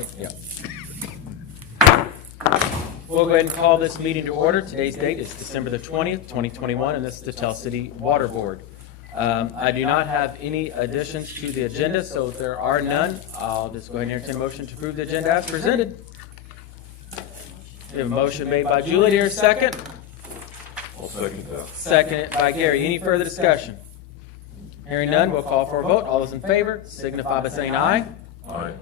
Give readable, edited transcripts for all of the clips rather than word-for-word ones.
right? Yeah. We'll go ahead and call this meeting to order. Today's date is December the 20th, 2021, and this is the Tell City Water Board. I do not have any additions to the agenda, so if there are none, I'll just go ahead and entertain a motion to approve the agenda as presented. We have a motion made by Julie here, second. I'll second that. Seconded by Gary. Any further discussion? Hearing none, we'll call for a vote. All those in favor signify by saying aye. Aye.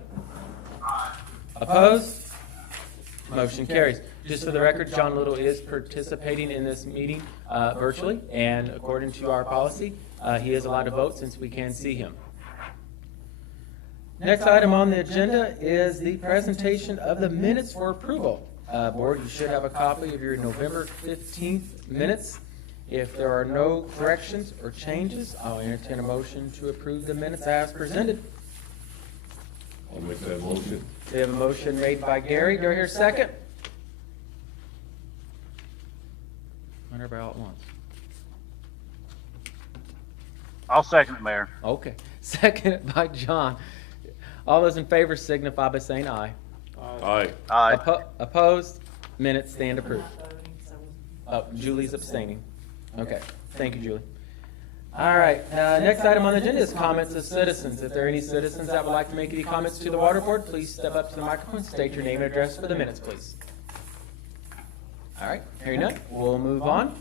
Opposed? Motion carries. Just for the record, John Little is participating in this meeting virtually, and according to our policy, he is allowed to vote since we can see him. Next item on the agenda is the presentation of the minutes for approval. Board, you should have a copy of your November 15th minutes. If there are no corrections or changes, I'll entertain a motion to approve the minutes as presented. I'll make that motion. We have a motion made by Gary. Do I hear a second? Everybody all at once. I'll second it, Mayor. Okay. Seconded by John. All those in favor signify by saying aye. Aye. Aye. Opposed? Minutes stand approved. Oh, Julie's abstaining. Okay. Thank you, Julie. All right. Next item on the agenda is comments of citizens. If there are any citizens that would like to make any comments to the water board, please step up to the microphone, state your name and address for the minutes, please. All right. Hearing none, we'll move on.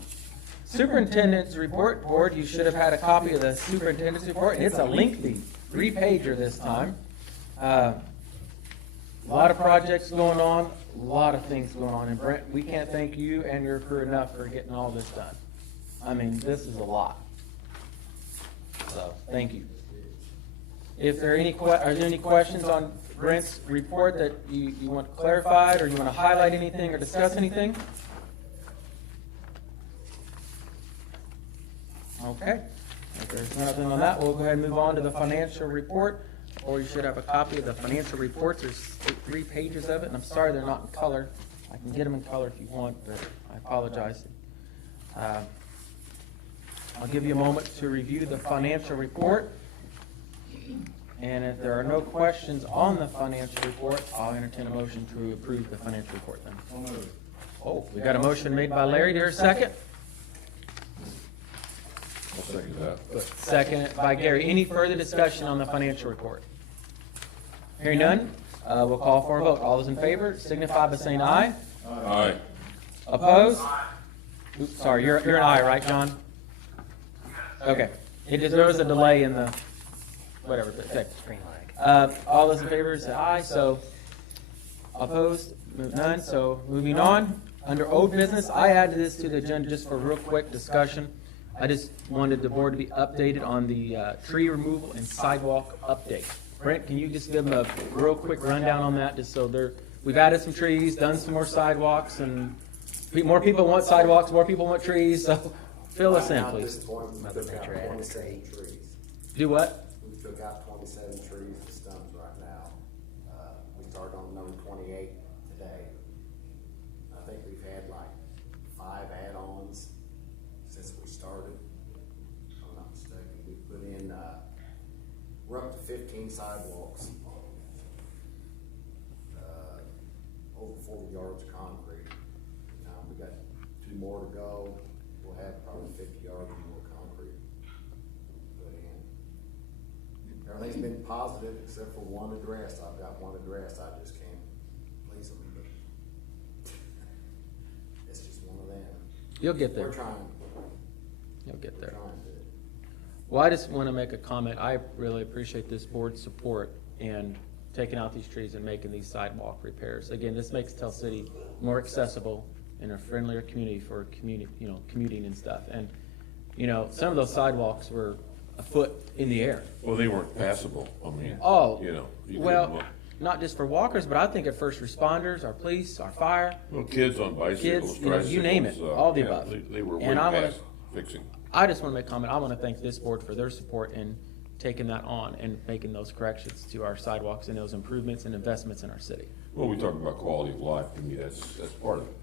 Superintendent's report. Board, you should have had a copy of the superintendent's report, and it's a lengthy 3-pager this time. A lot of projects going on, a lot of things going on. And Brent, we can't thank you and your crew enough for getting all this done. I mean, this is a lot. So, thank you. If there are any are there any questions on Brent's report that you want clarified, or you want to highlight anything or discuss anything? Okay. If there's nothing on that, we'll go ahead and move on to the financial report. Or you should have a copy of the financial reports. There's 3 pages of it, and I'm sorry they're not in color. I can get them in color if you want, but I apologize. I'll give you a moment to review the financial report. And if there are no questions on the financial report, I'll entertain a motion to approve the financial report then. Oh, we got a motion made by Larry. Do you hear a second? I'll second that. Second by Gary. Any further discussion on the financial report? Hearing none, we'll call for a vote. All those in favor signify by saying aye. Aye. Opposed? Oops, sorry, you're an aye, right, John? Okay. There was a delay in the whatever. All those in favor say aye. So opposed? None. So moving on. Under old business, I added this to the agenda just for a real quick discussion. I just wanted the board to be updated on the tree removal and sidewalk update. Brent, can you just give them a real quick rundown on that, just so we've added some trees, done some more sidewalks, and more people want sidewalks, more people want trees, so fill us in, please. Mother Nature added 27 trees. Do what? We took out 27 trees and stumps right now. We started on number 28 today. I think we've had like 5 add-ons since we started. If I'm not mistaken, we put in, we're up to 15 sidewalks. Over 40 yards of concrete. We got 2 more to go. We'll have probably 50 yards more concrete put in. Everything's been positive except for one address. I've got one address I just can't please them, but it's just one of them. You'll get there. We're trying. You'll get there. We're trying to. Well, I just want to make a comment. I really appreciate this board's support in taking out these trees and making these sidewalk repairs. Again, this makes Tell City more accessible and a friendlier community for commuting and stuff. And some of those sidewalks were a foot in the air. Well, they weren't passable. I mean, you well, not just for walkers, but I think of first responders, our police, our fire. Well, kids on bicycles, tricycles, you name it, all the above. They were way And past fixing. I just want to make a comment. I want to thank this board for their support in taking that on and making those corrections to our sidewalks and those improvements and investments in our city. Well, we talk about quality of life. I mean, that's part of it.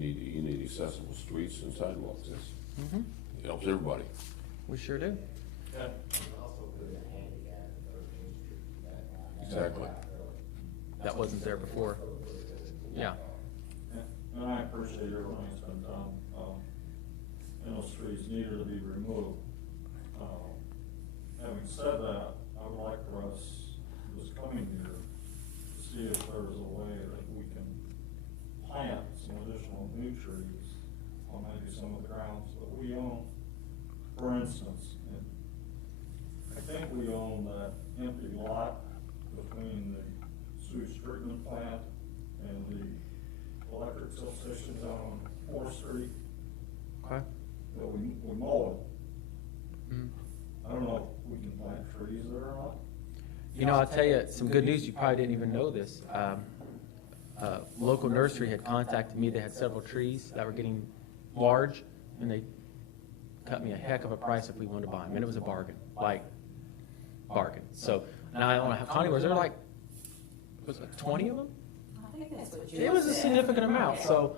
You need accessible streets and sidewalks. It helps everybody. We sure do. Also put in handicap at 13th Street. Exactly. that wasn't there before. Yeah. And I appreciate everything that's been done, and those trees needed to be removed. Having said that, I would like for us, this coming year, to see if there's a way that we can plant some additional new trees on maybe some of the grounds that we own. For instance, I think we own that empty lot between the sewage treatment plant and the electric substation down on 4th Street. Okay. But we mow it. Mhm. I don't know if we can plant trees there or not. You know, I'll tell you some good news. You probably didn't even know this. Local nursery had contacted me. They had several trees that were getting large, and they cut me a heck of a price if we wanted to buy them. And it was a bargain, like bargain. So, and I don't know how Connie was. There were like, was it 20 of them? I think that's what you It was a said. significant amount. So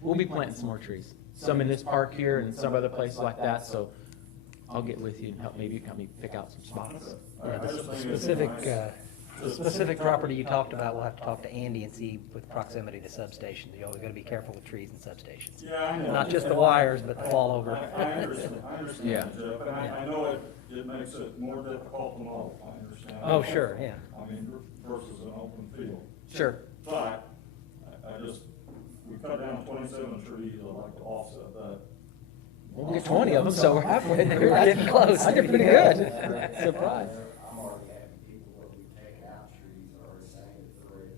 we'll be planting some more trees. Some in this park here and some other places like that. So I'll get with you and help me pick out some spots. I just think it's Specific, nice. the specific property you talked about, we'll have to talk to Andy and see with proximity to substations. You're always gonna be careful with trees and substations. Yeah, I know. Not just the wires, but the fall I over. understand, Yeah. Jeff, and I know it makes it more difficult to mow, I understand. Oh, sure, yeah. I mean, versus an open field. Sure. But, we cut down 27 trees, I'd like to offset that. We'll get 20 of them, so we're halfway there. We're getting close. I did pretty good. Surprise. I'm already having people that we take out trees are already saying that they're ready.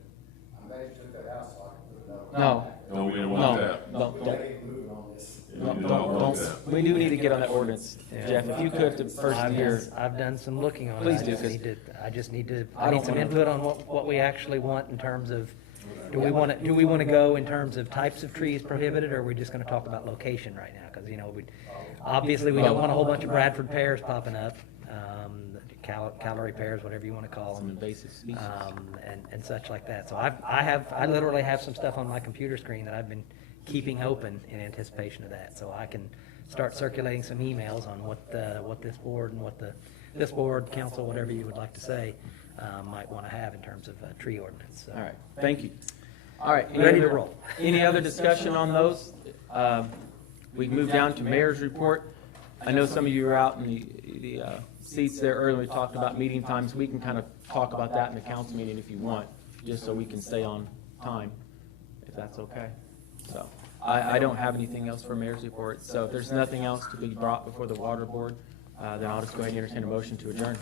I'm glad you took that out so I can put it up. No. No, we don't want No, that. don't. Don't get moving on this. Yeah, Don't, you don't, don't want don't. that. We do need to get on that ordinance, Jeff. If you could, the first year. I've done some looking on it. Please I do, just 'cause need to, I I don't need some wanna- input on what we actually want in terms of, do we want to go in terms of types of trees prohibited, or are we just gonna talk about location right now? Because, obviously, we don't want a whole bunch of Bradford pears popping up, calorie pears, whatever you want to call Some them. invasive species. And such like that. So I literally have some stuff on my computer screen that I've been keeping open in anticipation of that. So I can start circulating some emails on what this board and this board, council, whatever you would like to say, might want to have in terms of tree ordinance. So, All right, thank you. All right. any Ready to other- roll. Any other discussion on those? We can move down to mayor's report. I know some of you are out in the seats there earlier. We talked about meeting times. We can kind of talk about that in the council meeting if you want, just so we can stay on time, if that's okay. So I don't have anything else for mayor's report. So if there's nothing else to be brought before the water board, then I'll just go ahead and entertain a motion to adjourn.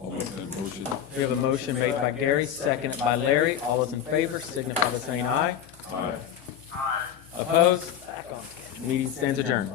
I'll make that motion. We have a motion made by Gary, seconded by Larry. All those in favor signify by saying aye. Aye. Opposed? back on schedule. Meeting stands adjourned.